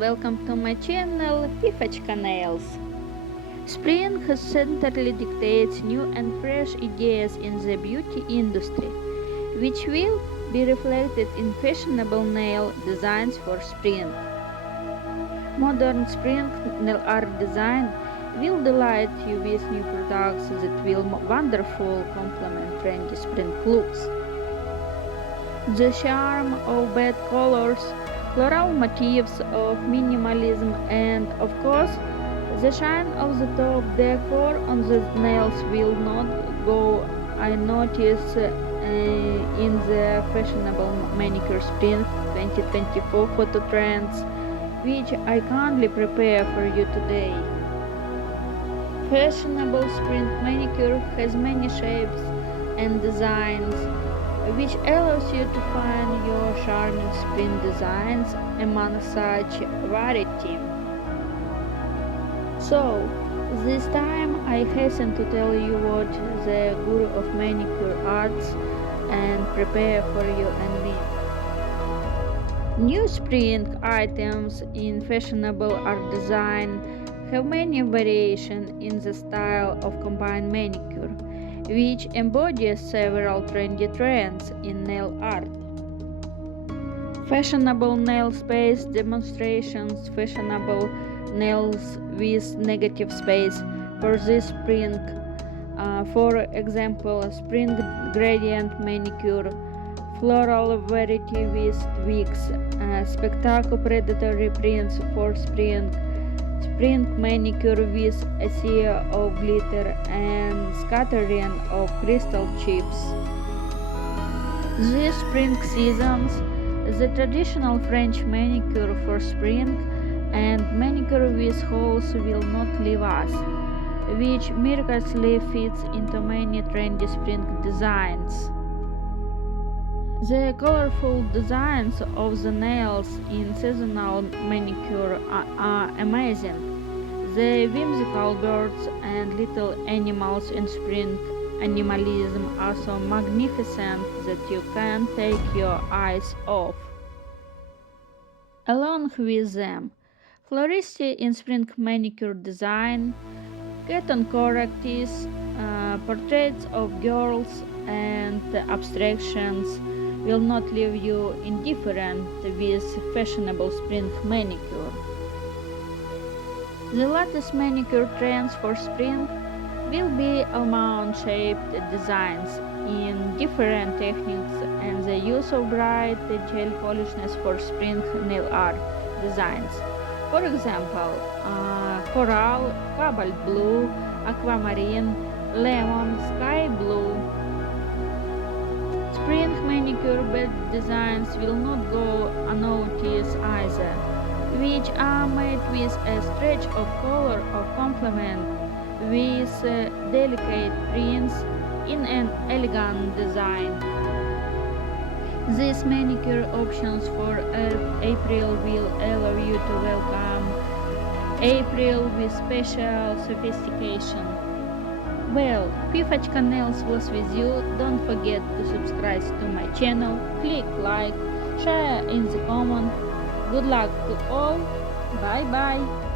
welcome to my channel Pifachka Nails. Spring has certainly dictates new and fresh ideas in the beauty industry, which will be reflected in fashionable nail designs for spring. Modern spring nail art design will delight you with new products that will wonderfully complement trendy spring looks. The charm of bad colors, floral motifs of minimalism, and of course the shine of the top decor on the nails will not go unnoticed in the fashionable manicure spring 2024 photo trends, which I kindly prepare for you today. Fashionable spring manicure has many shapes and designs, which allows you to find your charming spring designs among such variety. So, this time I hasten to tell you what the guru of manicure arts and prepare for you and me. New spring items in fashionable art design have many variations in the style of combined manicure, which embodies several trendy trends in nail art. Fashionable nail space demonstrations, fashionable nails with negative space for this spring. For example, spring gradient manicure, floral variety with twigs, spectacle predatory prints for spring manicure with a sea of glitter and scattering of crystal chips. This spring seasons, the traditional French manicure for spring and manicure with holes will not leave us, which miraculously fits into many trendy spring designs. The colorful designs of the nails in seasonal manicure are amazing. The whimsical birds and little animals in spring animalism are so magnificent that you can't take your eyes off. Along with them, floristi in spring manicure design, cotton characters, portraits of girls, and abstractions will not leave you indifferent with fashionable spring manicure. The latest manicure trends for spring will be almond-shaped designs in different techniques and the use of bright gel polishes for spring nail art designs. For example, coral, cobalt blue, aquamarine, lemon, sky blue. Spring manicure bed designs will not go unnoticed either, which are made with a stretch of color of complement with delicate prints in an elegant design. These manicure options for April will allow you to welcome April with special sophistication. Well, Pifachka Nails was with you. Don't forget to subscribe to my channel, click like, share in the comment. Good luck to all. Bye bye.